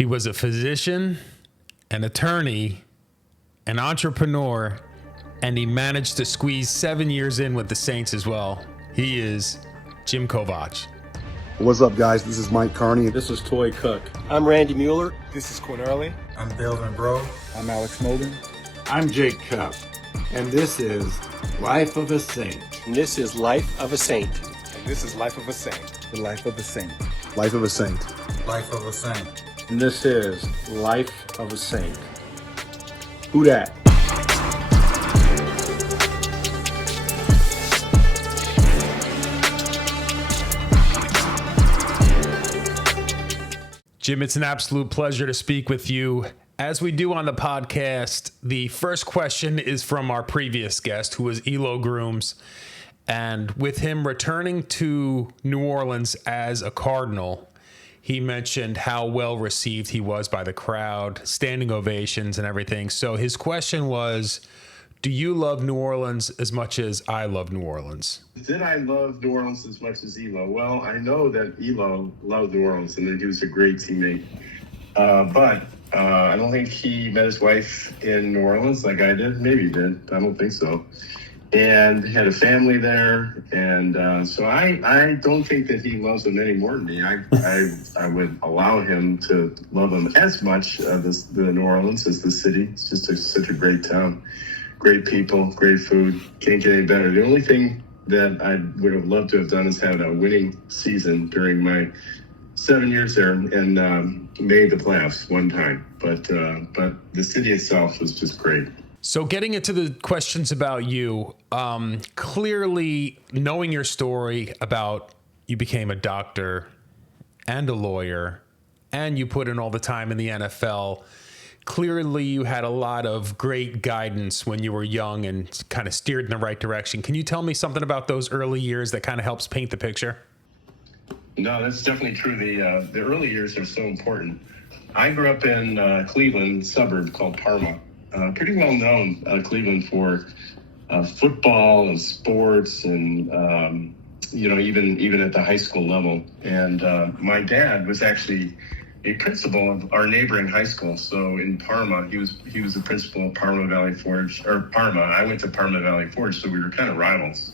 He was a physician, an attorney, an entrepreneur, and he managed to squeeze 7 years in with the Saints as well. He is Jim Kovach. What's up, guys? This is Mike Carney. This is Toy Cook. I'm Randy Mueller. This is Quinn Early. I'm Delvin Bro. I'm Alex Molden. I'm Jake Cup. And this is Life of a Saint. And this is Life of a Saint. And this is Life of a Saint. The Life of a Saint. Life of a Saint. Life of a Saint. And this is Life of a Saint. Who dat? Jim, it's an absolute pleasure to speak with you. As we do on the podcast, the first question is from our previous guest, who was Elo Grooms. And with him returning to New Orleans as a Cardinal, he mentioned how well received he was by the crowd, standing ovations and everything. So his question was, do you love New Orleans as much as I love New Orleans? Did I love New Orleans as much as Elo? Well, I know that Elo loved New Orleans and that he was a great teammate. But I don't think he met his wife in New Orleans like I did. Maybe he did. I don't think so. And had a family there. And so I don't think that he loves them any more than me. I would allow him to love them as much, the New Orleans, as the city. It's just such a great town. Great people, great food. Can't get any better. The only thing that I would have loved to have done is had a winning season during my 7 years there and made the playoffs one time. But the city itself was just great. So getting into the questions about you, clearly knowing your story about you became a doctor and a lawyer and you put in all the time in the NFL, clearly you had a lot of great guidance when you were young and kind of steered in the right direction. Can you tell me something about those early years that kind of helps paint the picture? No, that's definitely true. The early years are so important. I grew up in Cleveland, suburb called Parma. Pretty well known, Cleveland, for football and sports and, even at the high school level. And my dad was actually a principal of our neighboring high school. So in Parma, he was the principal of Parma Valley Forge, or Parma. I went to Parma Valley Forge, so we were kind of rivals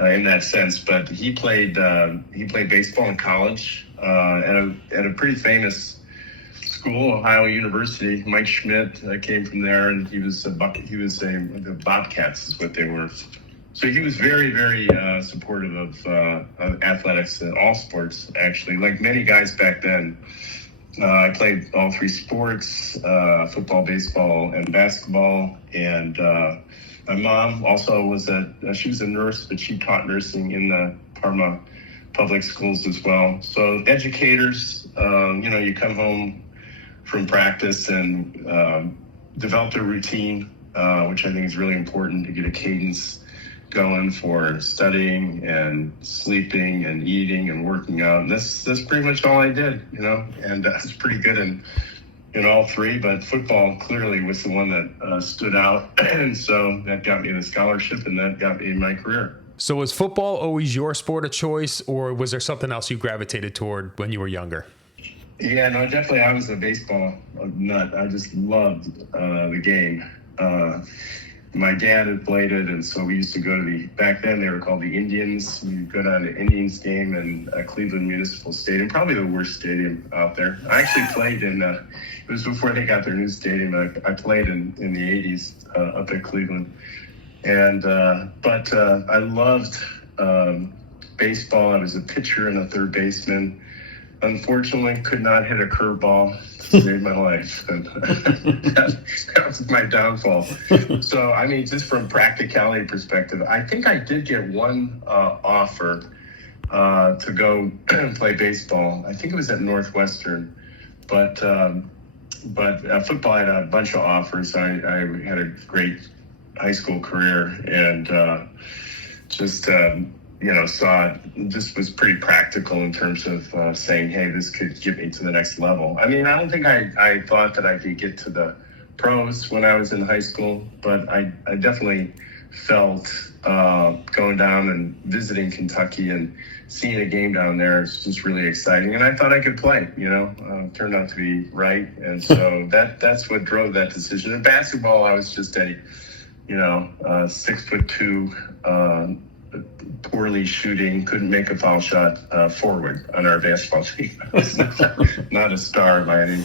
in that sense. But he played baseball in college at a pretty famous school, Ohio University. Mike Schmidt came from there, and the Bobcats is what they were. So he was very, very supportive of athletics and all sports, actually, like many guys back then. I played all three sports, football, baseball, and basketball. And my mom also she was a nurse, but she taught nursing in the Parma public schools as well. So educators, you come home from practice and develop a routine, which I think is really important to get a cadence going for studying and sleeping and eating and working out. And that's pretty much all I did, and that's pretty good in all three. But football clearly was the one that stood out. And so that got me the scholarship and that got me my career. So was football always your sport of choice, or was there something else you gravitated toward when you were younger? Yeah, no, definitely I was a baseball nut. I just loved the game. My dad had played it, and so we used to go to back then they were called the Indians. We'd go down to Indians game in Cleveland Municipal Stadium, probably the worst stadium out there. I actually played it was before they got their new stadium. I played in the 80s up at Cleveland. And, but I loved baseball. I was a pitcher and a third baseman. Unfortunately, could not hit a curveball to save my life. And that was my downfall. So, I mean, just from practicality perspective, I think I did get one offer to go play baseball. I think it was at Northwestern. But football, I had a bunch of offers. I had a great high school career and saw it just was pretty practical in terms of saying, hey, this could get me to the next level. I mean, I don't think I thought that I could get to the pros when I was in high school, but I definitely felt going down and visiting Kentucky and seeing a game down there is just really exciting. And I thought I could play, turned out to be right. And so that's what drove that decision. In basketball, I was just a 6'2", poorly shooting, couldn't make a foul shot forward on our basketball team. I was not a star by any,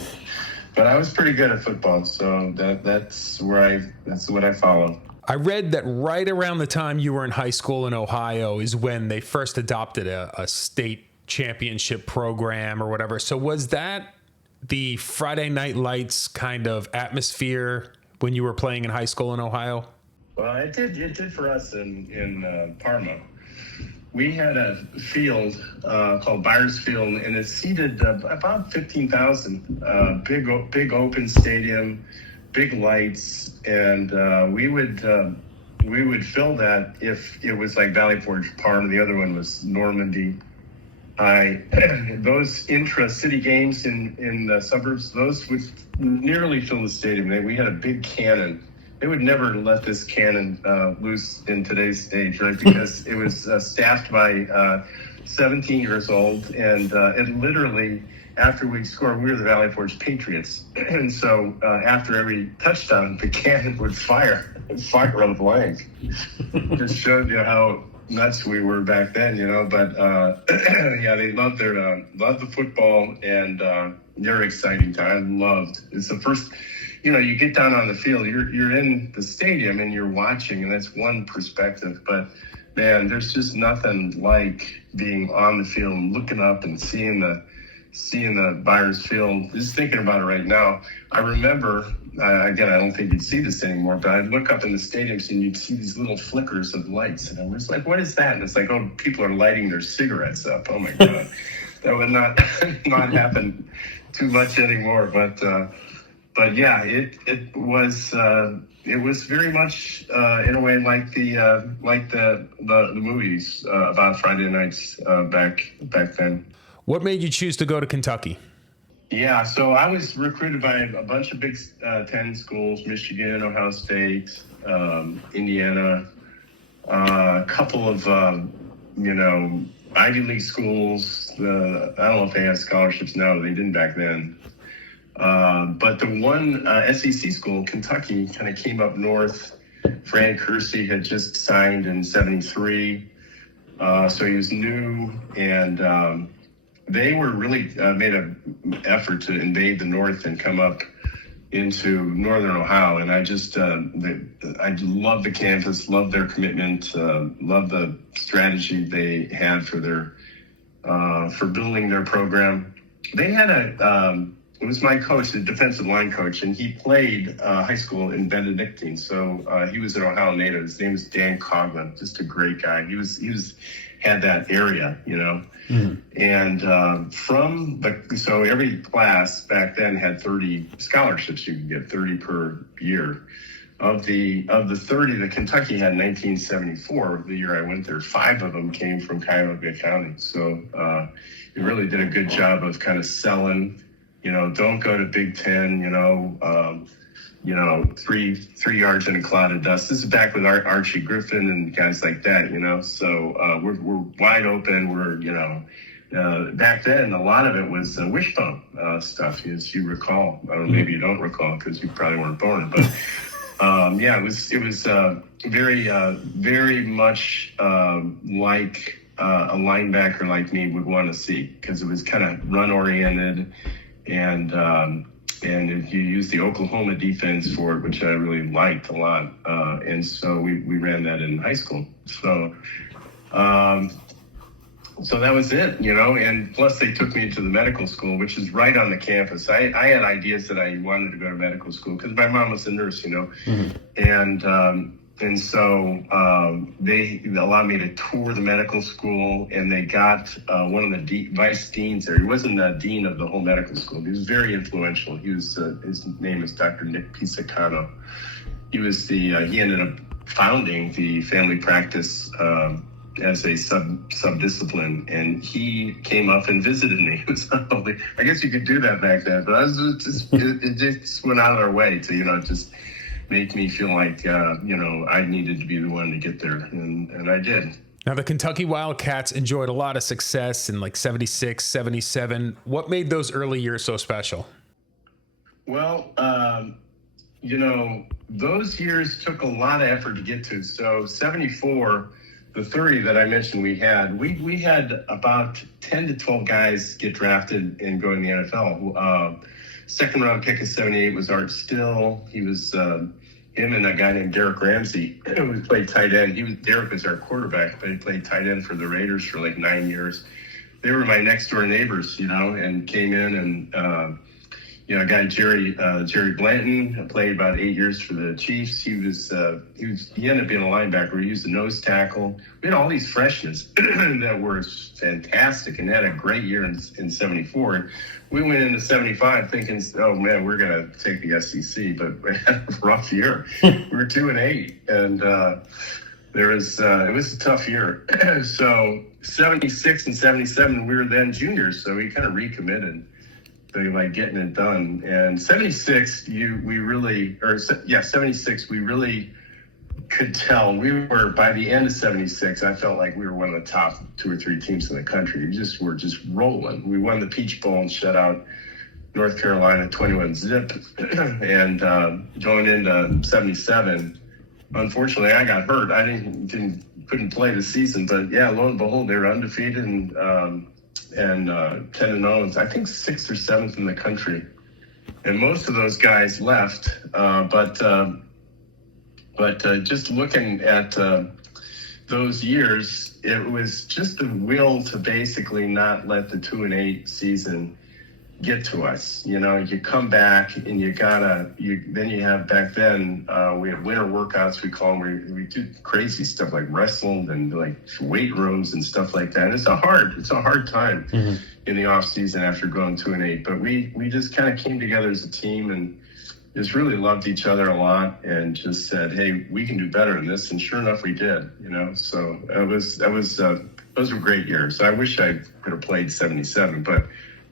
but I was pretty good at football. So that's what I followed. I read that right around the time you were in high school in Ohio is when they first adopted a state championship program or whatever. So was that the Friday Night Lights kind of atmosphere when you were playing in high school in Ohio? Well, it did for us in Parma. We had a field called Byers Field, and it seated about 15,000. Big open stadium, big lights, and we would fill that if it was like Valley Forge, Parma. The other one was Normandy. Those intra-city games in the suburbs, those would nearly fill the stadium. We had a big cannon. They would never let this cannon loose in today's age, right? Because it was staffed by 17 years old, and it literally, after we'd score, we were the Valley Forge Patriots. And so after every touchdown, the cannon would fire on blank. Just showed you how nuts we were back then, But yeah, they loved the football, and they're exciting time. It's the first. You get down on the field, you're in the stadium and you're watching, and that's one perspective. But man, there's just nothing like being on the field and looking up and seeing the Byers Field. Just thinking about it right now, I remember, again, I don't think you'd see this anymore, but I'd look up in the stadiums and you'd see these little flickers of lights, and I was like, what is that? And it's like, oh, people are lighting their cigarettes up. Oh my God. That would not happen too much anymore, but yeah, it was very much in a way like the movies about Friday nights back then. What made you choose to go to Kentucky? Yeah, so I was recruited by a bunch of Big Ten schools: Michigan, Ohio State, Indiana, a couple of Ivy League schools. I don't know if they have scholarships now; they didn't back then. But the one SEC school, Kentucky, kind of came up north. Fran Kersey had just signed in '73, so he was new, and they were really made an effort to invade the north and come up into northern Ohio. And I just, I love the campus, love their commitment, love the strategy they had for building their program. They had it was my coach, the defensive line coach, and he played high school in Benedictine. So he was an Ohio native. His name was Dan Coughlin, just a great guy. He had that area, And so every class back then had 30 scholarships. You could get 30 per year. Of the 30 that Kentucky had in 1974, the year I went there, 5 of them came from Cuyahoga County. So it really did a good job of kind of selling. Don't go to Big Ten, 3 yards in a cloud of dust. This is back with Archie Griffin and guys like that, So we're wide open. We're, back then, a lot of it was wishbone stuff, as you recall. I don't know, maybe you don't recall because you probably weren't born. But yeah, it was very, very much like a linebacker like me would want to see, because it was kind of run oriented. And if you use the Oklahoma defense for it, which I really liked a lot, and so we ran that in high school. So that was it, and plus they took me to the medical school, which is right on the campus. I had ideas that I wanted to go to medical school because my mom was a nurse, Mm-hmm. And so they allowed me to tour the medical school, and they got one of the vice deans there. He wasn't the dean of the whole medical school. He was very influential. His name is Dr. Nick Pisacano. He ended up founding the family practice as a subdiscipline, and he came up and visited me. It was unbelievable. I guess you could do that back then, but it just went out of our way to, just make me feel like, I needed to be the one to get there. And I did. Now, the Kentucky Wildcats enjoyed a lot of success in like 76, 77. What made those early years so special? Well, those years took a lot of effort to get to. So 74, the 30 that I mentioned we had about 10 to 12 guys get drafted and go in the NFL. Second round pick of 78 was Art Still. He was him and a guy named Derek Ramsey, who played tight end. Derek was our quarterback, but he played tight end for the Raiders for like 9 years. They were my next door neighbors, and came in and a guy Jerry Blanton played about 8 years for the Chiefs. He ended up being a linebacker. He used a nose tackle. We had all these freshmen that were fantastic and had a great year in 74. We went into 75 thinking, oh man, we're gonna take the SEC, but we had a rough year. We were 2-8, and it was a tough year. So 76 and 77, we were then juniors, so we kind of recommitted to like getting it done. And 76, 76, we really could tell. We were, by the end of 76, I felt like we were one of the top 2 or 3 teams in the country. We were just rolling. We won the Peach Bowl and shut out North Carolina 21-zip. And going into 77, unfortunately, I got hurt. I couldn't play the season, but yeah, lo and behold, they were undefeated and 10-0. I think 6th or 7th in the country, and most of those guys left. But just looking at those years, it was just the will to basically not let the 2-8 season get to us. You come back and then you have back then, we had winter workouts, we call them, where we do crazy stuff like wrestling and like weight rooms and stuff like that. And it's a hard time in the off season after going 2-8, but we just kind of came together as a team and just really loved each other a lot and just said, hey, we can do better than this. And sure enough, we did, so those were great years. I wish I could have played 77, but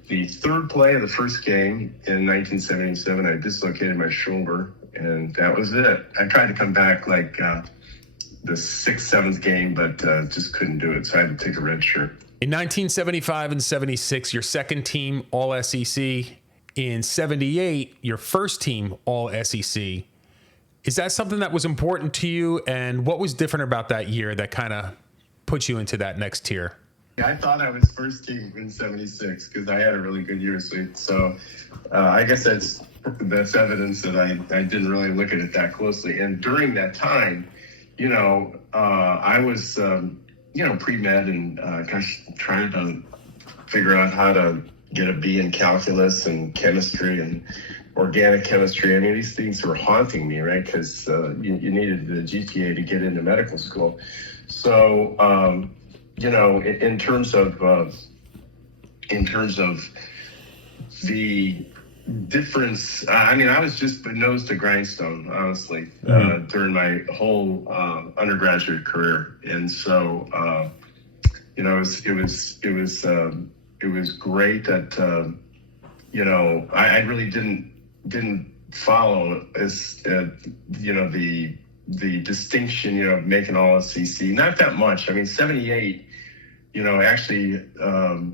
the third play of the first game in 1977, I dislocated my shoulder, and that was it. I tried to come back like the 6th, 7th game, but just couldn't do it, so I had to take a red shirt. In 1975 and 76, your second team All-SEC. In 78, your first team All-SEC. Is that something that was important to you, and what was different about that year that kind of put you into that next tier? I thought I was first team in 76 because I had a really good year. So I guess that's evidence that I didn't really look at it that closely. And during that time, I was, pre-med and trying to figure out how to get a B in calculus and chemistry and organic chemistry. I mean, these things were haunting me, right? Because you needed the GPA to get into medical school. So, in terms of the difference, I was just nose to grindstone, honestly, during my whole undergraduate career, and so it was great that I really didn't follow as the distinction of making all SEC, not that much. 78. Actually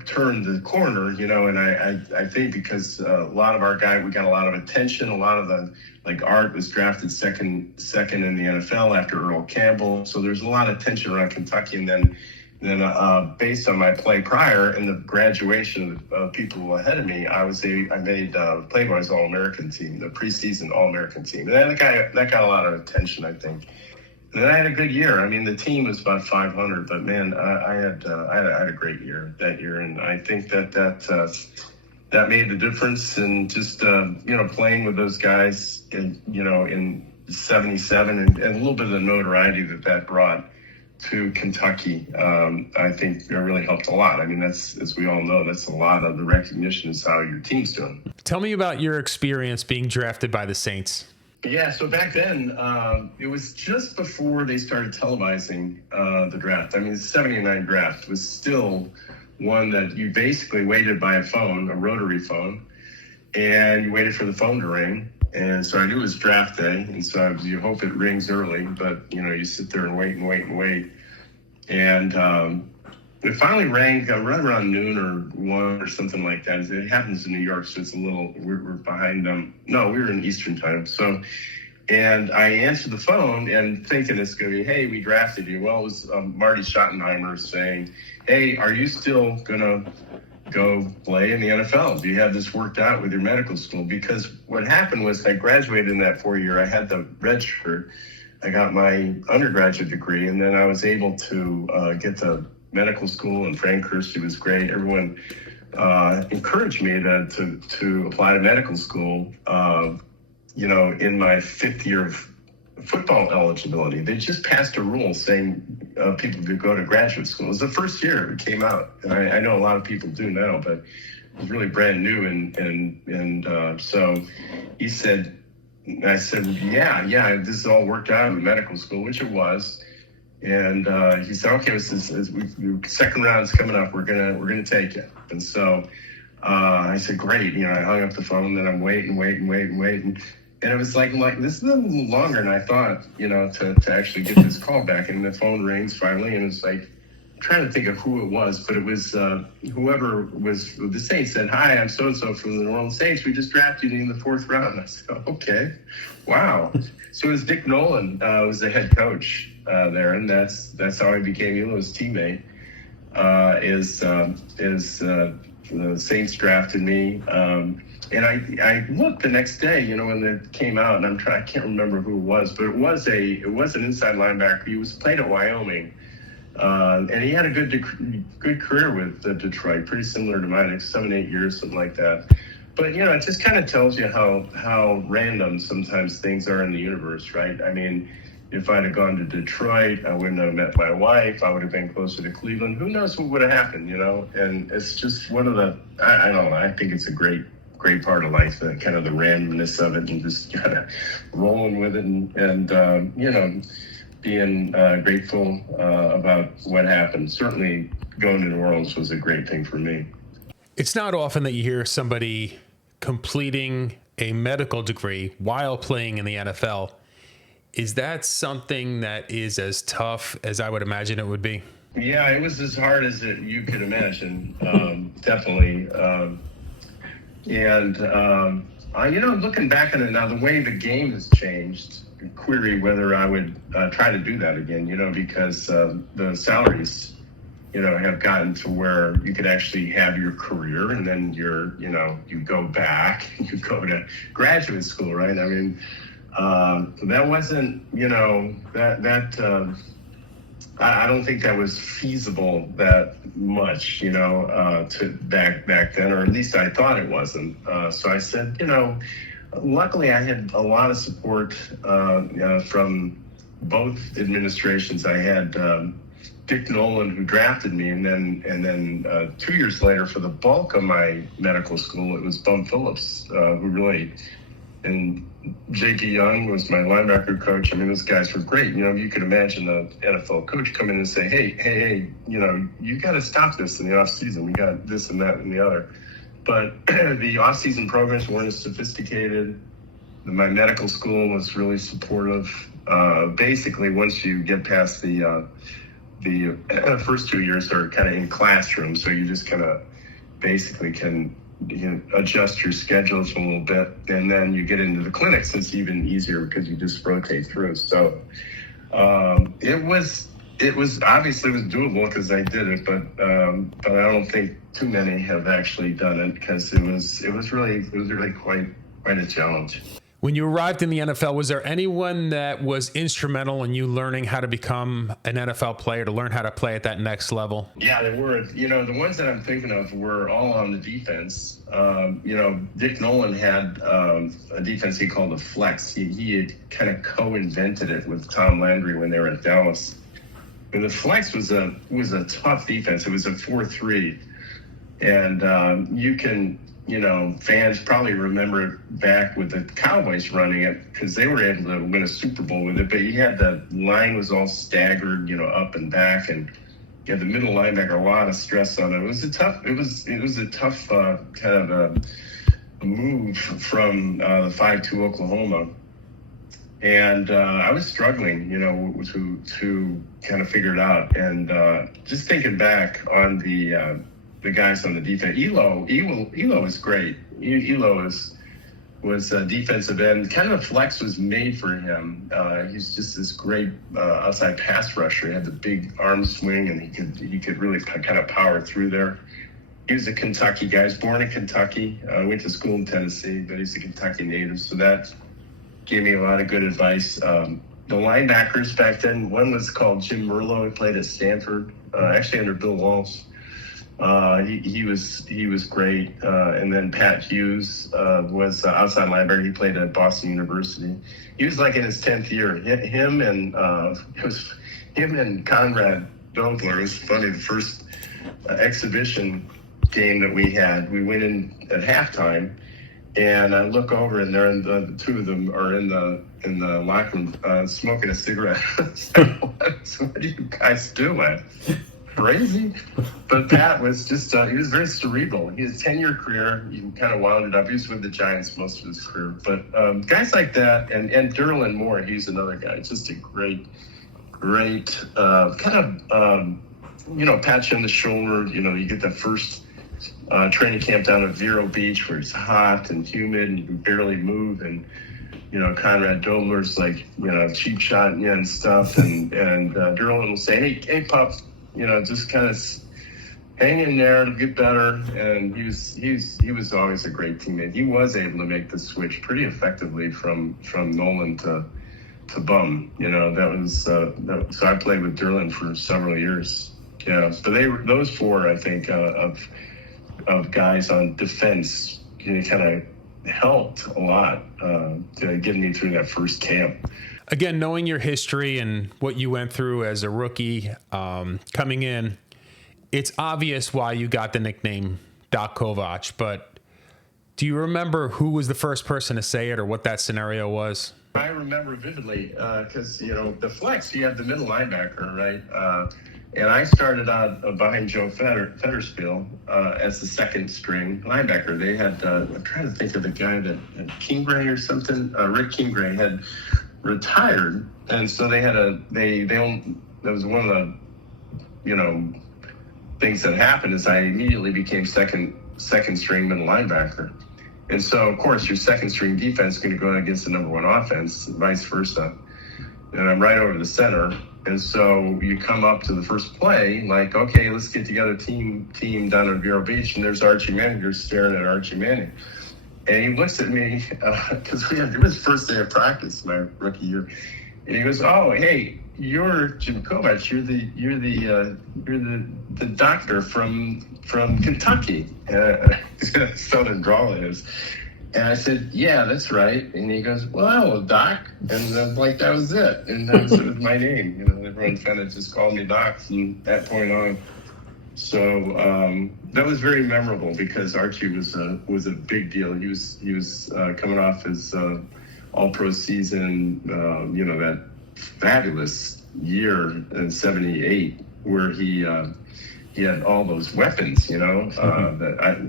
turned the corner, and I think because a lot of our guys, we got a lot of attention. A lot of the, like Art was drafted second in the NFL after Earl Campbell. So there's a lot of attention around Kentucky. And then based on my play prior and the graduation of people ahead of me, I made Playboy's All-American team, the preseason All-American team. And that got a lot of attention, I think. And then I had a good year. The team was about 500, but man, I had a great year that year, and I think that made the difference. And just playing with those guys, in 77, and a little bit of the notoriety that brought to Kentucky, I think it really helped a lot. That's, as we all know, that's a lot of the recognition is how your team's doing. Tell me about your experience being drafted by the Saints. Yeah, so back then, it was just before they started televising the draft. The 79 draft was still one that you basically waited by a phone, a rotary phone, and you waited for the phone to ring, And so I knew it was draft day, and so you hope it rings early, but you sit there and wait and wait and wait. And it finally rang right around noon or 1 or something like that. It happens in New York, so it's we're behind them. No, we were in Eastern time. So, and I answered the phone and thinking it's going to be, hey, we drafted you. Well, it was Marty Schottenheimer saying, hey, are you still going to go play in the NFL? Do you have this worked out with your medical school? Because what happened was I graduated in that 4 year. I had the red shirt. I got my undergraduate degree, and then I was able to get to medical school, and Frank Kirsty was great. Everyone encouraged me to apply to medical school, in my 5th year of football eligibility. They just passed a rule saying people could go to graduate school. It was the first year it came out. And I know a lot of people do now, but it was really brand new. And so he said, I said, yeah, this is all worked out in medical school, which it was. And he said, okay, second round's coming up. We're gonna take it. And so I said, great. I hung up the phone. Then I'm waiting. And it was like this is a little longer than I thought, to actually get this call back. And the phone rings finally, and it's like, I'm trying to think of who it was, but it was whoever was the Saints said, hi, I'm so-and-so from the New Orleans Saints. We just drafted you in the 4th round. And I said, okay, wow. So it was Dick Nolan was the head coach there, and that's how I became Elo's teammate. The Saints drafted me. And I looked the next day, when it came out, and I can't remember who it was, but it was an inside linebacker. He played at Wyoming, and he had a good career with Detroit, pretty similar to mine, 7-8 years, something like that. But it just kind of tells you how random sometimes things are in the universe, right? I mean, if I'd have gone to Detroit, I wouldn't have met my wife. I would have been closer to Cleveland. Who knows what would have happened, And it's just one of the I don't know. I think it's a great part of life, kind of the randomness of it, and just kind of rolling with it, and being grateful about what happened. Certainly going to New Orleans was a great thing for me. It's not often that you hear somebody completing a medical degree while playing in the NFL. Is that something that is as tough as I would imagine it would be? Yeah, it was as hard as you could imagine, definitely. Looking back on it now, the way the game has changed, query whether I would try to do that again, because the salaries, have gotten to where you could actually have your career, and then you go back, you go to graduate school, right? I mean, that wasn't, I don't think that was feasible that much, to back then, or at least I thought it wasn't. So I said, luckily I had a lot of support from both administrations. I had Dick Nolan, who drafted me, and then 2 years later, for the bulk of my medical school, it was Bum Phillips, who really, and J.K. Young was my linebacker coach. I mean, those guys were great. You could imagine an NFL coach come in and say, hey, you got to stop this in the off season. We got this and that and the other. But the off season programs weren't as sophisticated. My medical school was really supportive. Basically, once you get past the first 2 years are kind of in classrooms, so you just kind of basically can adjust your schedules a little bit, and then you get into the clinics. It's even easier because you just rotate through. So it was obviously doable because I did it, but I don't think too many have actually done it because it was really quite a challenge. When you arrived in the NFL, was there anyone that was instrumental in you learning how to become an NFL player, to learn how to play at that next level? Yeah, there were. The ones that I'm thinking of were all on the defense. Dick Nolan had a defense he called a flex. He had kind of co-invented it with Tom Landry when they were at Dallas. And the flex was a tough defense. It was a 4-3. And you can, fans probably remember it back with the Cowboys running it because they were able to win a Super Bowl with it. But you had the line was all staggered, up and back, and you had the middle linebacker, a lot of stress on it. It was a tough kind of a move from the 5-2 Oklahoma. And I was struggling, to kind of figure it out. And just thinking back on the guys on the defense, Elo was great. Elo was a defensive end. Kind of a flex was made for him. He's just this great outside pass rusher. He had the big arm swing, and he could really kind of power through there. He was a Kentucky guy. He was born in Kentucky. Went to school in Tennessee, but he's a Kentucky native. So that gave me a lot of good advice. The linebackers back then, one was called Jim Merlo. He played at Stanford, actually under Bill Walsh. He was great. And then Pat Hughes was outside linebacker. He played at Boston University. He was like in his 10th year. Him and Conrad Dobler. It was funny. The first exhibition game that we had, we went in at halftime. And I look over, and the two of them are in the locker room smoking a cigarette. What do you guys do, man? Crazy? But Pat was just, he was very cerebral. He had a 10-year career. He kind of wound it up. He was with the Giants most of his career. But guys like that, and Derlin Moore, he's another guy. Just a great kind of, pat you on the shoulder. You get that first training camp down at Vero Beach where it's hot and humid and you can barely move, and Conrad Dobler's like cheap shot and stuff, and Derlin will say, hey pup, just kind of hang in there, it'll get better. And he was always a great teammate. He was able to make the switch pretty effectively from Nolan to Bum. That was so I played with Derlin for several years. Yeah, so those four, I think, of guys on defense, kind of helped a lot to getting me through that first camp. Again, knowing your history and what you went through as a rookie coming in, it's obvious why you got the nickname Doc Kovach, but do you remember who was the first person to say it or what that scenario was? I remember vividly because, the flex, you have the middle linebacker, right? And I started out behind Joe Fetterspiel as the second string linebacker. They had, I'm trying to think of the guy that Kinggray or something. Rick Kinggray had retired, and so they had that was one of the, things that happened is I immediately became second string middle linebacker. And so, of course, your second string defense is going to go against the number one offense, and vice versa. And I'm right over the center. And so you come up to the first play, like, okay, let's get together team down at Vero Beach. And there's Archie Manning. You're staring at Archie Manning. And he looks at me, because it was first day of practice, my rookie year. And he goes, oh, hey, you're Jim Kovach. You're the doctor from Kentucky. Southern drawl is. And I said, yeah, that's right. And he goes, well, Doc. And I'm like, that was it. And that was my name. Everyone kind of just called me Doc from that point on. So that was very memorable because Archie was a big deal. He was coming off his all-pro season, that fabulous year in '78 where he had all those weapons,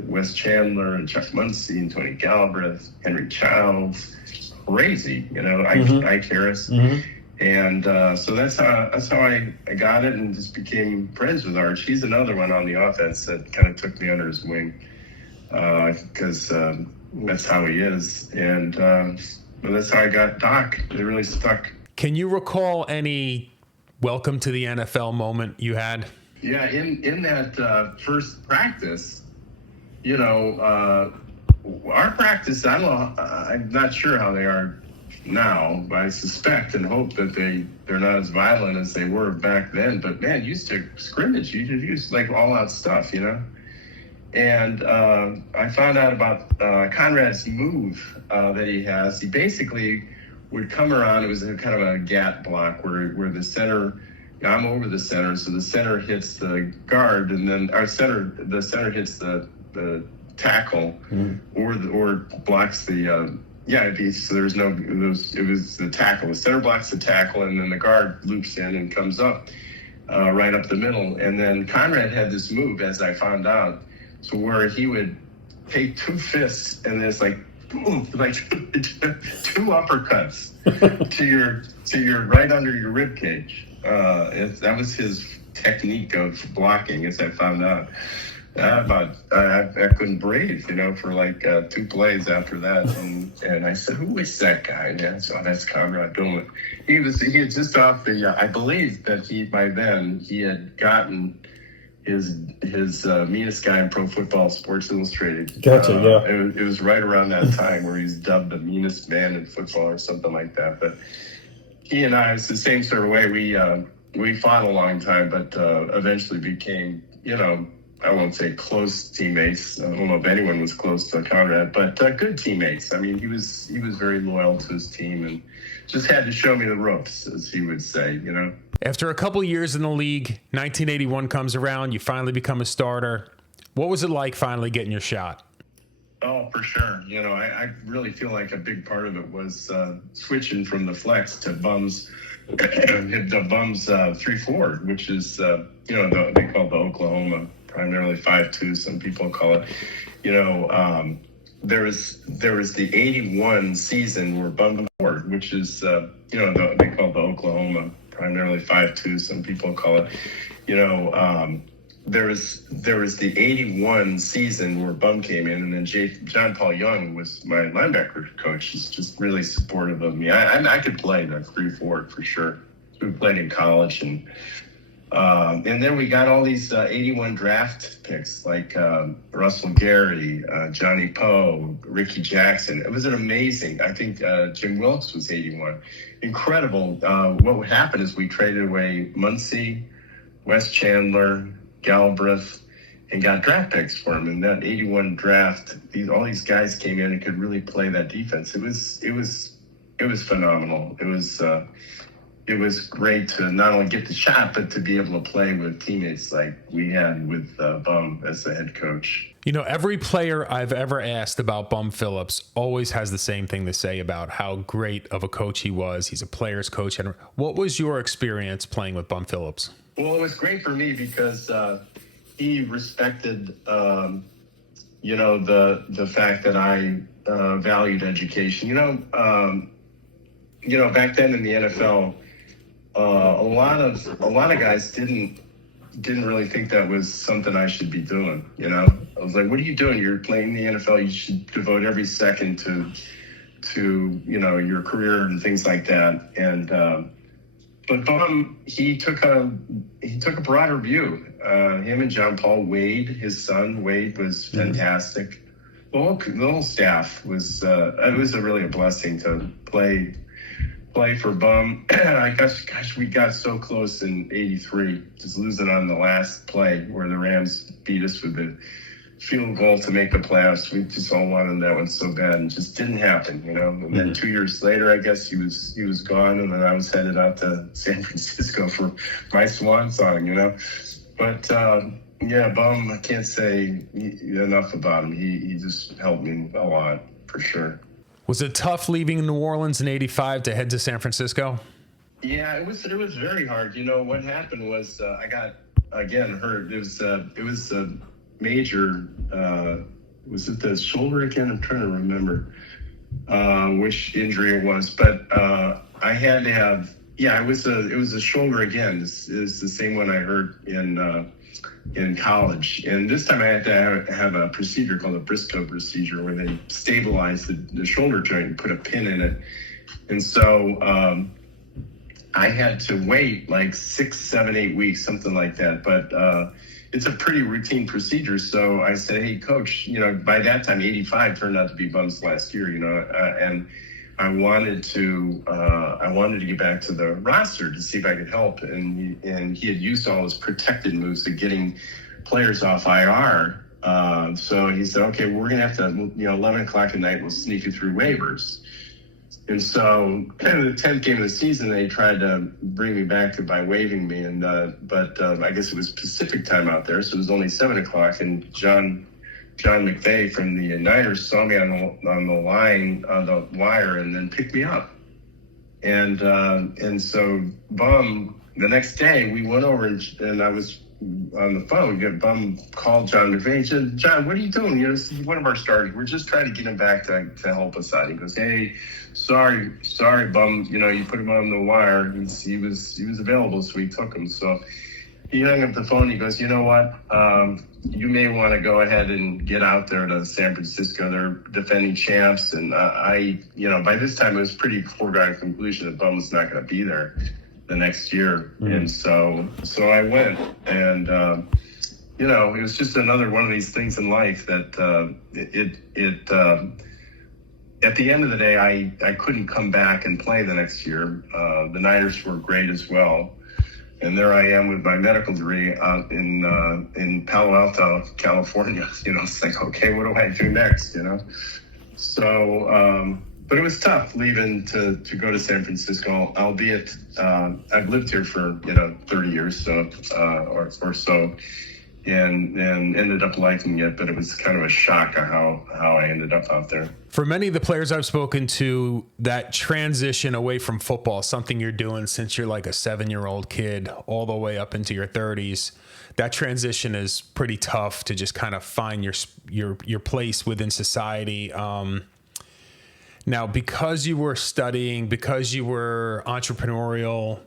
Wes Chandler and Chuck Muncie and Tony Galbraith, Henry Childs, crazy, Ike Harris. Mm-hmm. And so that's how I got it and just became friends with Arch. He's another one on the offense that kind of took me under his wing because that's how he is. And that's how I got Doc. It really stuck. Can you recall any welcome to the NFL moment you had? Yeah, in that first practice, our practice, I'm not sure how they are now, but I suspect and hope that they're not as violent as they were back then. But man, used to scrimmage, you use like all out stuff, And I found out about Conrad's move that he has. He basically would come around. It was a kind of a gat block where the center. I'm over the center, so the center hits the guard, and then the center hits the tackle, or blocks the. So there's no. It was the tackle. The center blocks the tackle, and then the guard loops in and comes up, right up the middle. And then Conrad had this move, as I found out, so where he would take two fists and it's like boom, like two uppercuts to your right under your rib cage. That was his technique of blocking, as I found out. I couldn't breathe, for like 2 plays after that, and I said, "Who is that guy?" And I said, "That's Conrad Billman." He had just off the. I believe that by then he had gotten his meanest guy in pro football Sports Illustrated. Gotcha, yeah. It was right around that time where he's dubbed the meanest man in football or something like that. But he and I, it's the same sort of way. We fought a long time, but eventually became, I won't say close teammates. I don't know if anyone was close to Conrad, but good teammates. I mean, he was very loyal to his team and just had to show me the ropes, as he would say, After a couple years in the league, 1981 comes around. You finally become a starter. What was it like finally getting your shot? Oh, for sure. I really feel like a big part of it was switching from the flex to bums. The bums 3-4, which is they call the Oklahoma, primarily 5-2. Some people call it. There was the 81 season where bum 4, which is they call the Oklahoma, primarily 5-2. Some people call it. There was the 81 season where Bum came in, and then John Paul Young was my linebacker coach. He's just really supportive of me. I could play the 3-4 for sure. We played in college, and then we got all these 81 draft picks like Russell Gary, Johnny Poe, Ricky Jackson. It was an amazing. I think Jim Wilkes was 81. Incredible. What would happen is we traded away Muncie, Wes Chandler, Galbraith, and got draft picks for him. In that 81 draft, all these guys came in and could really play that defense. It was phenomenal. It was great to not only get the shot, but to be able to play with teammates like we had with Bum as the head coach. Every player I've ever asked about Bum Phillips always has the same thing to say about how great of a coach he was. He's a player's coach. And what was your experience playing with Bum Phillips? Well, it was great for me because he respected, the fact that I valued education. Back then in the NFL, a lot of guys didn't really think that was something I should be doing. I was like, "What are you doing? You're playing the NFL. You should devote every second to your career and things like that." And but Bum, he took a broader view. Him and John Paul, his son Wade, was fantastic. The whole staff was. It was really a blessing to play for Bum. I guess we got so close in '83, just losing on the last play where the Rams beat us with the field goal to make the playoffs. We just all wanted that one so bad, and just didn't happen, And then 2 years later, I guess he was gone, and then I was headed out to San Francisco for my swan song, But Bum, I can't say enough about him. He just helped me a lot, for sure. Was it tough leaving New Orleans in '85 to head to San Francisco? Yeah, it was very hard. What happened was I got again hurt. It was a major. Was it the shoulder again? I'm trying to remember which injury it was, but I had to have. Yeah, it was a shoulder again. It's the same one I hurt in college, and this time I had to have a procedure called a Briscoe procedure, where they stabilize the shoulder joint and put a pin in it. And so I had to wait like 6, 7, 8 weeks, something like that. But it's a pretty routine procedure. So I said, "Hey, coach, by that time, '85 turned out to be Bum's last year, and I wanted to get back to the roster to see if I could help." And he had used all his protected moves of getting players off IR. So he said, "Okay, we're going to have to, 11 o'clock at night, we'll sneak you through waivers." And so kind of the 10th game of the season, they tried to bring me back by waiving me. But I guess it was Pacific time out there. So it was only 7 o'clock. And John McVay from the Niners saw me on the line, on the wire, and then picked me up. And so Bum, the next day we went over and I was on the phone, Bum called John McVay. He said, "John, what are you doing? You know, this is one of our starters. We're just trying to get him back to help us out." He goes, "Hey, sorry, Bum. You know, you put him on the wire. He was available, so we took him." So he hung up the phone. He goes, "You know what? You may want to go ahead and get out there to San Francisco. They're defending champs." And by this time it was pretty foregone conclusion that Bum was not going to be there the next year. Mm-hmm. And so I went, and it was just another one of these things in life that at the end of the day, I couldn't come back and play the next year. The Niners were great as well. And there I am with my medical degree out in Palo Alto, California. It's like, okay, what do I do next? So, but it was tough leaving to go to San Francisco, albeit I've lived here for 30 years or so, and ended up liking it. But it was kind of a shock of how I ended up out there. For many of the players I've spoken to, that transition away from football, something you're doing since you're like a 7-year-old kid all the way up into your 30s, that transition is pretty tough to just kind of find your place within society. Now, because you were studying, because you were entrepreneurial,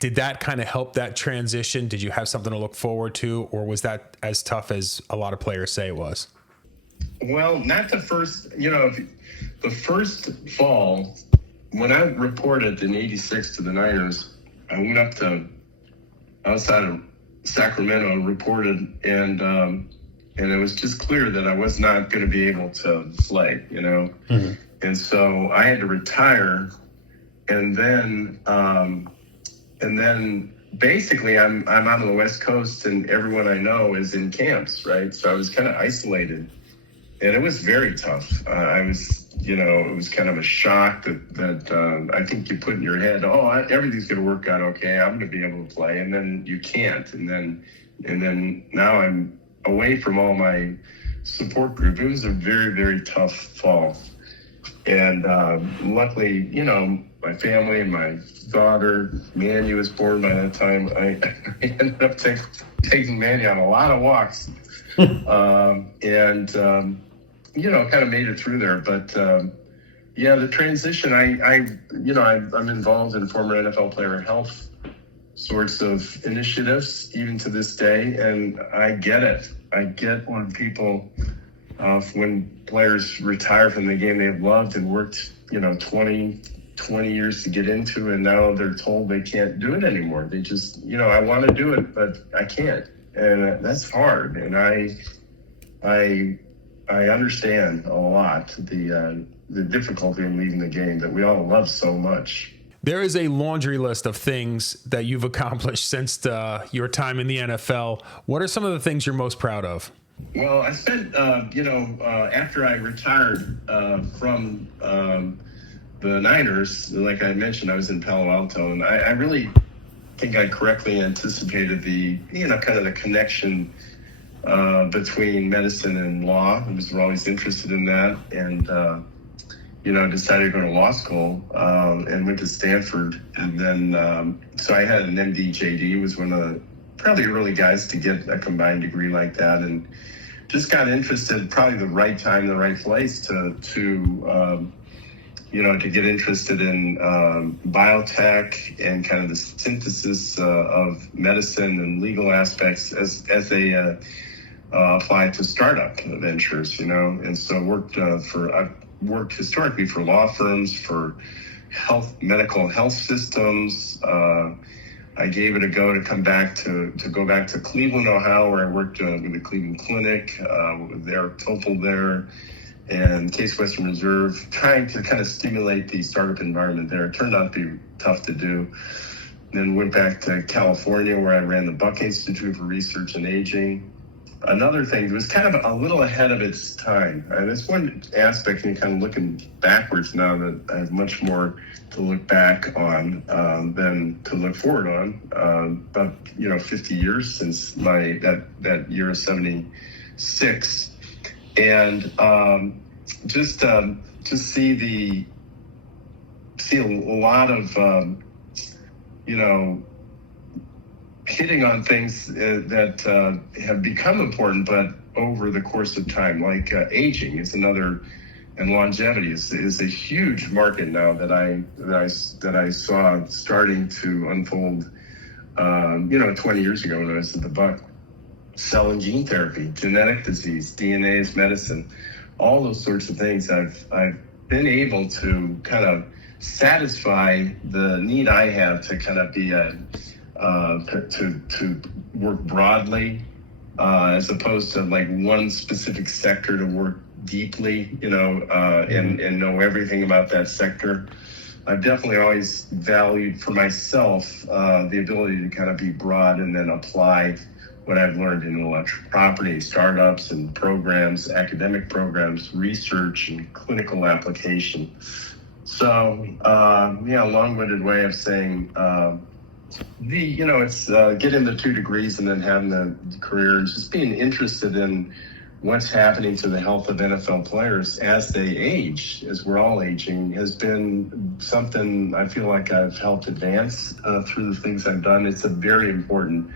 did that kind of help that transition? Did you have something to look forward to, or was that as tough as a lot of players say it was? Well, not the first, the first fall, when I reported in '86 to the Niners, I went up to outside of Sacramento, reported, and it was just clear that I was not going to be able to play, Mm-hmm. And so I had to retire, and then basically I'm out on the West Coast, and everyone I know is in camps, right? So I was kind of isolated, and it was very tough. It was kind of a shock that I think you put in your head, everything's going to work out okay. I'm going to be able to play, and then you can't, and then now I'm away from all my support group. It was a very, very tough fall. And luckily, my family and my daughter, Manny, was born by that time. I ended up taking Manny on a lot of walks, and kind of made it through there. But the transition. I'm involved in former NFL player health sorts of initiatives even to this day, and I get it. I get when people. When players retire from the game they've loved and worked, 20 years to get into, and now they're told they can't do it anymore. They just, I want to do it, but I can't. And that's hard. And I understand a lot the difficulty in leaving the game that we all love so much. There is a laundry list of things that you've accomplished since your time in the NFL. What are some of the things you're most proud of? Well, I spent, after I retired from the Niners, like I mentioned, I was in Palo Alto, and I really think I correctly anticipated the, kind of the connection between medicine and law. I was always interested in that, and, decided to go to law school and went to Stanford. And then, so I had an MD, JD, was one of the probably early guys to get a combined degree like that, and just got interested, probably the right time, the right place to get interested in biotech and kind of the synthesis of medicine and legal aspects as they apply to startup ventures, and so I've worked historically for law firms, for medical health systems. I gave it a go to go back to Cleveland, Ohio, where I worked with the Cleveland Clinic, with Eric Topol there, and Case Western Reserve, trying to kind of stimulate the startup environment there. It turned out to be tough to do. Then went back to California, where I ran the Buck Institute for Research and Aging. Another thing, it was kind of a little ahead of its time. And that's one aspect, and kind of looking backwards now, that I have much more to look back on than to look forward on. But 50 years since that year of 76, and just see a lot of hitting on things that have become important, but over the course of time, like aging is another, and longevity is a huge market now that I saw starting to unfold. 20 years ago when I was at the Buck, cell and gene therapy, genetic disease, DNA as medicine, all those sorts of things. I've been able to kind of satisfy the need I have to kind of be to work broadly, as opposed to like one specific sector to work deeply, and know everything about that sector. I've definitely always valued for myself the ability to kind of be broad and then apply what I've learned in intellectual property, startups and programs, academic programs, research and clinical application. So, long-winded way of saying, it's getting the 2 degrees and then having the career and just being interested in what's happening to the health of NFL players as they age, as we're all aging, has been something I feel like I've helped advance through the things I've done. It's a very important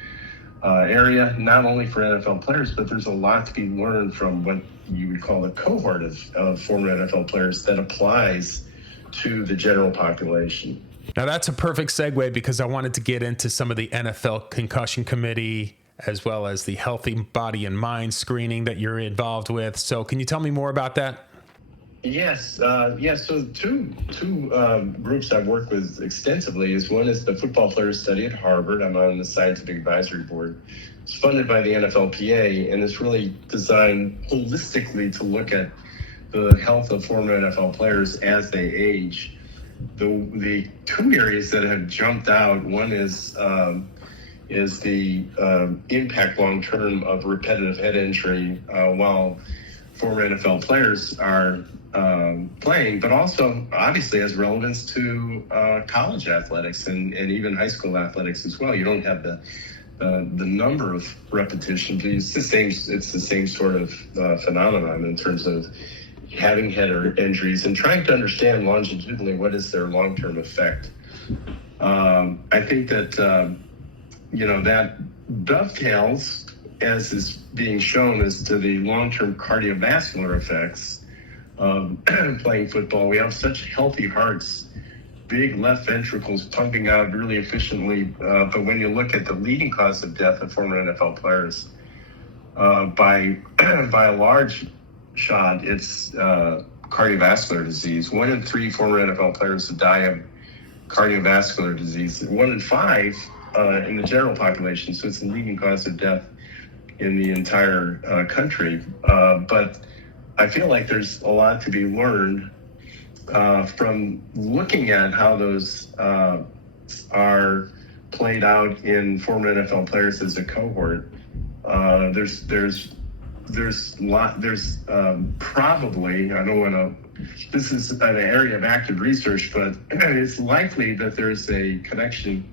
area, not only for NFL players, but there's a lot to be learned from what you would call the cohort of former NFL players that applies to the general population. Now that's a perfect segue because I wanted to get into some of the NFL concussion committee as well as the healthy body and mind screening that you're involved with. So can you tell me more about that? Yes. So two groups I've worked with extensively is one is the football players study at Harvard. I'm on the scientific advisory board. It's funded by the NFLPA and it's really designed holistically to look at the health of former NFL players as they age. The 2 areas that have jumped out, one is the impact long-term of repetitive head injury while former NFL players are playing, but also obviously has relevance to college athletics and even high school athletics as well. You don't have the number of repetitions. It's the same sort of phenomenon in terms of having head injuries and trying to understand longitudinally what is their long-term effect. I think that that dovetails, as is being shown, as to the long-term cardiovascular effects of playing football. We have such healthy hearts, big left ventricles pumping out really efficiently. But when you look at the leading cause of death of former NFL players, by a large shot, it's cardiovascular disease. 1 in 3 former NFL players die of cardiovascular disease. 1 in 5 in the general population. So it's the leading cause of death in the entire country. But I feel like there's a lot to be learned from looking at how those are played out in former NFL players as a cohort. There's probably, I don't want to, this is an area of active research, but it's likely that there's a connection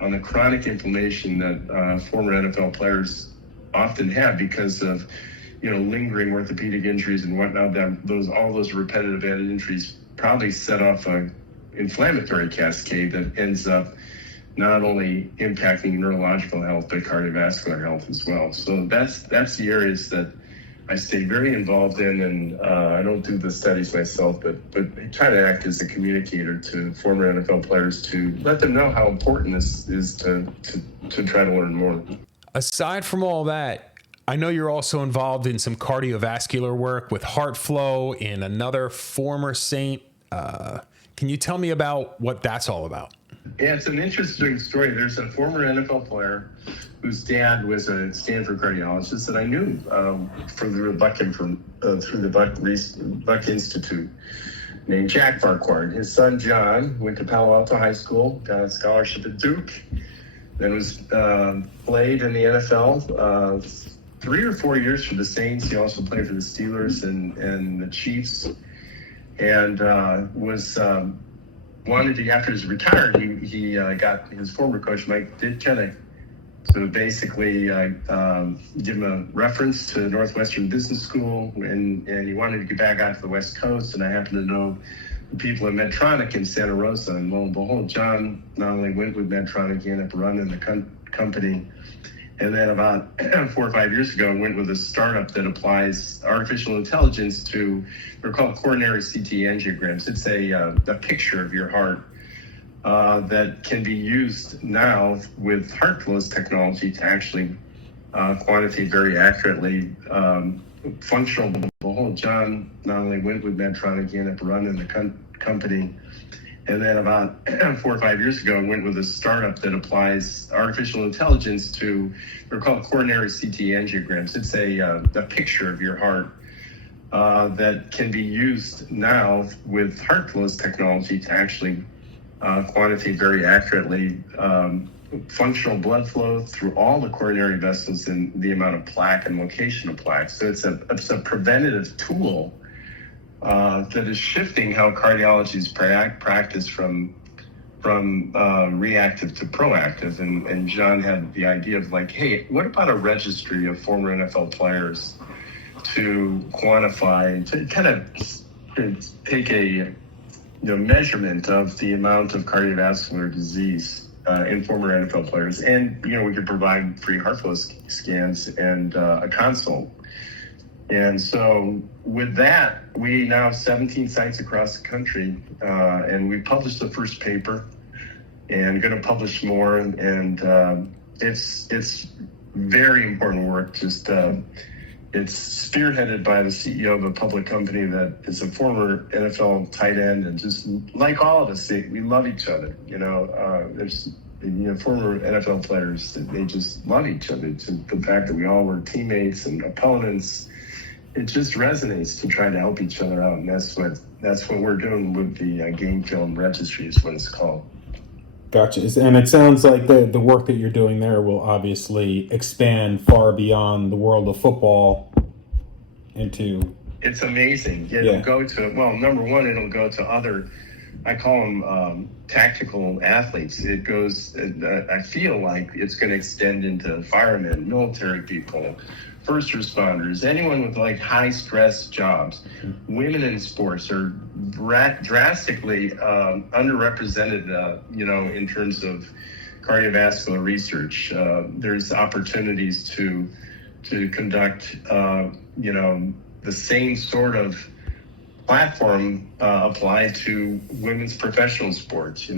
on the chronic inflammation that former NFL players often have because of, lingering orthopedic injuries and whatnot. All those repetitive head injuries probably set off an inflammatory cascade that ends up not only impacting neurological health, but cardiovascular health as well. So that's the areas that I stay very involved in, and I don't do the studies myself, but I try to act as a communicator to former NFL players to let them know how important this is to try to learn more. Aside from all that, I know you're also involved in some cardiovascular work with heart flow in another former Saint. Can you tell me about what that's all about? Yeah, it's an interesting story. There's a former NFL player whose dad was a Stanford cardiologist that I knew through the Buck Institute, named Jack Farquhar. His son John went to Palo Alto High School, got a scholarship at Duke, then was played in the NFL 3 or 4 years for the Saints. He also played for the Steelers and the Chiefs, and was wanted to, after he retired, he got his former coach Mike Ditka to basically give him a reference to Northwestern Business School, and he wanted to get back out to the West Coast, and I happen to know the people at Medtronic in Santa Rosa, and lo and behold, John not only went with Medtronic, he ended up running the company. And then about 4 or 5 years ago, I went with a startup that applies artificial intelligence to, they're called coronary CT angiograms. It's a picture of your heart that can be used now with heart close technology to actually quantitate very accurately functional. John not only went with Medtronic, he ended up running the company. And then about 4 or 5 years ago, I went with a startup that applies artificial intelligence to, they're called coronary CT angiograms. It's a picture of your heart that can be used now with heart close technology to actually quantitate very accurately functional blood flow through all the coronary vessels and the amount of plaque and location of plaque. So it's a preventative tool that is shifting how cardiology is practiced from reactive to proactive. And John had the idea of like, hey, what about a registry of former NFL players to quantify, to kind of take a measurement of the amount of cardiovascular disease in former NFL players. And, we could provide free heart flow scans and a consult. And so with that, we now have 17 sites across the country, and we published the first paper and going to publish more. And it's very important work. Just it's spearheaded by the CEO of a public company that is a former NFL tight end, and just like all of us, we love each other. There's former NFL players, they just love each other. The fact that we all were teammates and opponents. It just resonates to try to help each other out, and that's what we're doing with the Game Film Registry is what it's called. Gotcha. And it sounds like the work that you're doing there will obviously expand far beyond the world of football into... It's amazing. It'll go to, number one, it'll go to other, I call them tactical athletes. It goes, I feel like it's going to extend into firemen, military people, first responders, anyone with like high stress jobs. Women in sports are drastically underrepresented, in terms of cardiovascular research. There's opportunities to conduct, the same sort of platform applied to women's professional sports,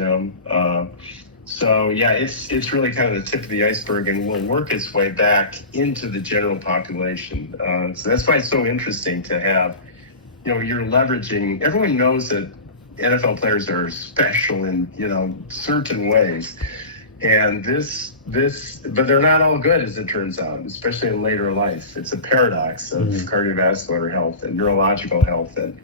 So it's really kind of the tip of the iceberg, and will work its way back into the general population. So that's why it's so interesting to have, you're leveraging. Everyone knows that NFL players are special in certain ways, and but they're not all good, as it turns out, especially in later life. It's a paradox of cardiovascular health and neurological health, and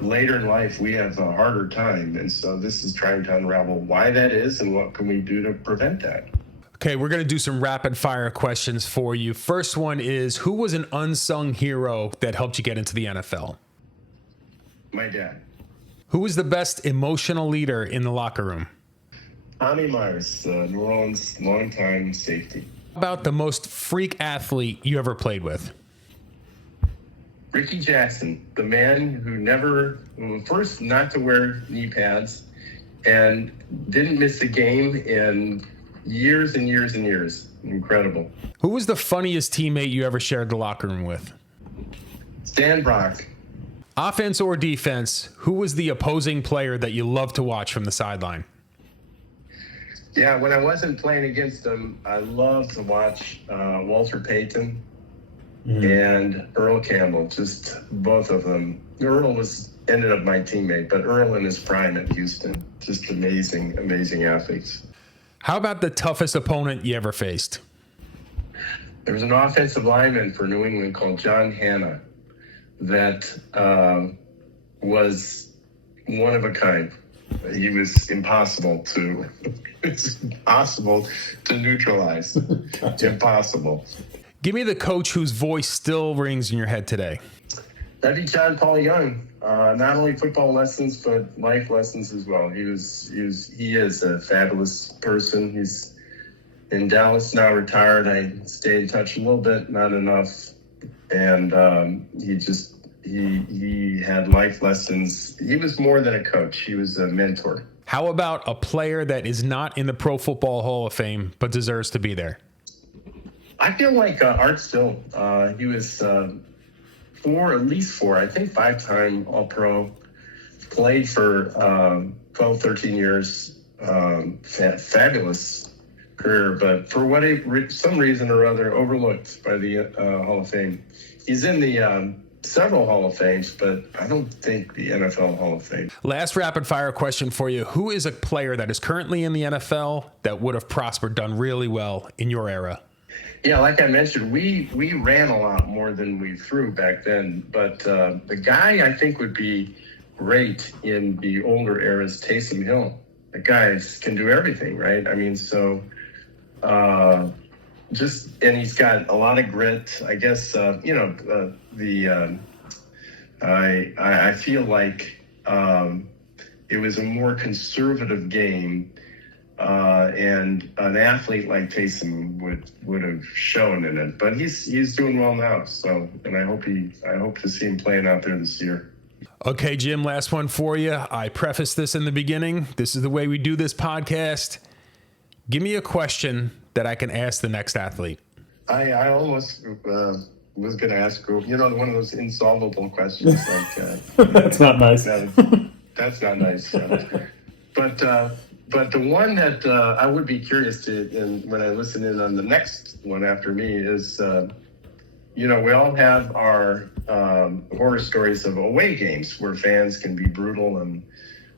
later in life, we have a harder time. And so this is trying to unravel why that is and what can we do to prevent that. Okay, we're going to do some rapid fire questions for you. First one is, who was an unsung hero that helped you get into the NFL? My dad. Who was the best emotional leader in the locker room? Tommy Myers, New Orleans longtime safety. How about the most freak athlete you ever played with? Ricky Jackson, the man who first not to wear knee pads and didn't miss a game in years and years and years. Incredible. Who was the funniest teammate you ever shared the locker room with? Stan Brock. Offense or defense, who was the opposing player that you loved to watch from the sideline? Yeah, when I wasn't playing against them, I loved to watch Walter Payton and Earl Campbell, just both of them. Earl ended up my teammate, but Earl in his prime at Houston, just amazing, amazing athletes. How about the toughest opponent you ever faced? There was an offensive lineman for New England called John Hanna that was one of a kind. He was impossible to neutralize. Impossible. Give me the coach whose voice still rings in your head today. That'd be John Paul Young. Not only football lessons, but life lessons as well. He is a fabulous person. He's in Dallas now, retired. I stay in touch a little bit, not enough. And he he had life lessons. He was more than a coach. He was a mentor. How about a player that is not in the Pro Football Hall of Fame but deserves to be there? I feel like Art Still. He was at least four, I think 5-time All-Pro. Played for 12, 13 years. Fabulous career, but for some reason or other, overlooked by the Hall of Fame. He's in the several Hall of Fames, but I don't think the NFL Hall of Fame. Last rapid fire question for you. Who is a player that is currently in the NFL that would have prospered, done really well in your era? Yeah, like I mentioned, we ran a lot more than we threw back then. But the guy I think would be great in the older era is Taysom Hill. The guy can do everything, right? I mean, so and he's got a lot of grit. I guess I feel like it was a more conservative game. And an athlete like Taysom would have shown in it, but he's doing well now. So, and I hope to see him playing out there this year. Okay, Jim, last one for you. I prefaced this in the beginning. This is the way we do this podcast. Give me a question that I can ask the next athlete. I almost was going to ask, one of those insolvable questions. Like That's not nice. That's not nice. But the one that I would be curious to, and when I listen in on the next one after me, is, we all have our horror stories of away games where fans can be brutal and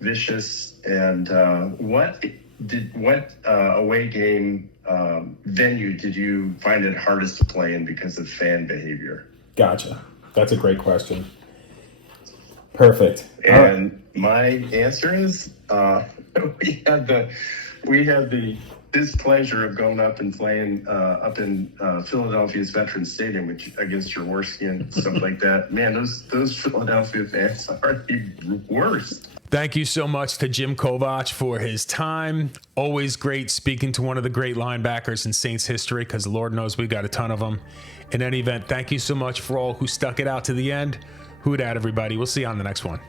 vicious. And what away game venue did you find it hardest to play in because of fan behavior? Gotcha. That's a great question. Perfect. And my answer is we had the displeasure of going up and playing up in Philadelphia's Veterans Stadium, which against Jaworski and stuff like that. Man, those Philadelphia fans are the worst. Thank you so much to Jim Kovach for his time. Always great speaking to one of the great linebackers in Saints history, because Lord knows we've got a ton of them. In any event, thank you so much for all who stuck it out to the end. Who dat, everybody. We'll see you on the next one.